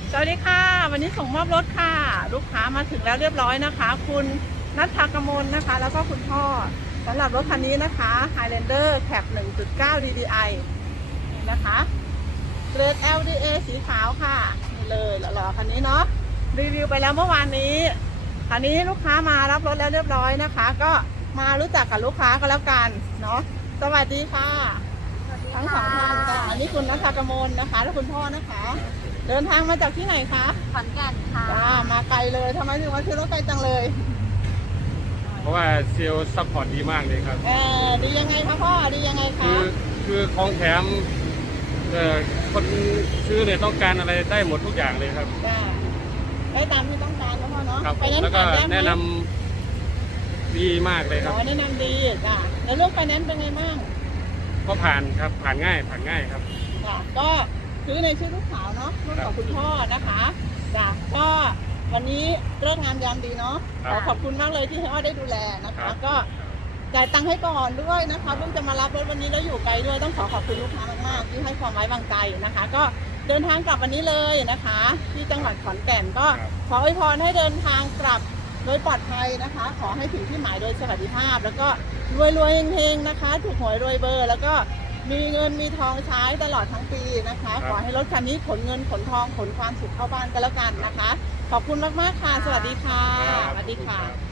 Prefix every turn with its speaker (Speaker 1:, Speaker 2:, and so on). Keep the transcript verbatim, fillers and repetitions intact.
Speaker 1: สวัสดีค่ะวันนี้ส่งมอบรถค่ะลูกค้ามาถึงแล้วเรียบร้อยนะคะคุณนัทธกมลนะคะแล้วก็คุณพ่อสำหรับรถคันนี้นะคะ Highlander Cab หนึ่งจุดเก้า ดี ดี ไอ นี่นะคะเกรด แอล ดี เอ สีขาวค่ะนี่เลยหล่อๆคันนี้เนาะรีวิวไปแล้วเมื่อวานนี้คันนี้ลูกค้ามารับรถแล้วเรียบร้อยนะคะ ก็มารู้จักกับลูกค้าก็แล้วกันเนาะสวัสดีค่ะทั้งสองท่านค่ะอันนี้คุณนัทธกมลนะคะและคุณพ่อนะคะเดินทางมาจากที่ไหนคะ
Speaker 2: ขอนแก่นค่ะ
Speaker 1: จ้ามาไกลเลยทำไมถึงมาซื้อรถไกลจังเลย
Speaker 3: เพราะว่าเซลล์ซัพพอร์ตดีมากเลยครับ
Speaker 1: เออดียังไงคะพ่อดียังไง
Speaker 3: คื
Speaker 1: คะ
Speaker 3: อคือของแถมเอ่อคนซื้อเนี่ยต้องการอะไรได้หมดทุกอย่างเลยครับ
Speaker 1: จ้าได้ตามที่ต้องการนะพ่อเนาะ
Speaker 3: ครับ
Speaker 1: ไปนั้น
Speaker 3: แล้วก็
Speaker 1: ผ่านยากไหม
Speaker 3: แนะนำดีมากเลยครับ
Speaker 1: อ๋อแนะนำดีจ้าแล้วเรื่องไฟแนนซ์เป็นไงบ้าง
Speaker 3: ก็ผ่านครับผ่านง่ายผ่านง่ายครับ
Speaker 1: จ้าก็ซื้อในชื่อลูกสาวเนาะรุ่นของคุณพ่อนะคะจ้าก็วันนี้เลิกงามยามดีเนาะขอขอบคุณมากเลยที่ให้อ้อได้ดูแลนะคะก็จ่ายตังค์ให้ก่อนด้วยนะคะเพิ่งจะมารับรถวันนี้แล้วอยู่ไกลด้วยต้องขอขอบคุณลูกค้ามากๆที่ให้ความไว้วางใจนะคะ ก็เดินทางกลับวันนี้เลยนะคะ ที่จังหวัดขอนแก่นก็ขออวยพรให้เดินทางกลับโดยปลอดภัยนะคะ ขอให้ถึงที่หมายโดยสวัสดิภาพ แล้วก็รวยรวยเฮงๆนะคะถูกหวยรวยเบอร์ แล้วก็มีเงินมีทองใช้ตลอดทั้งปีนะคะขอให้รถคันนี้ขนเงินขนทองขนความสุขเข้าบ้านกันแล้วกันนะคะ ขอบคุณมากๆค่ะสวัสดีค่ะสวัสดีค่ะ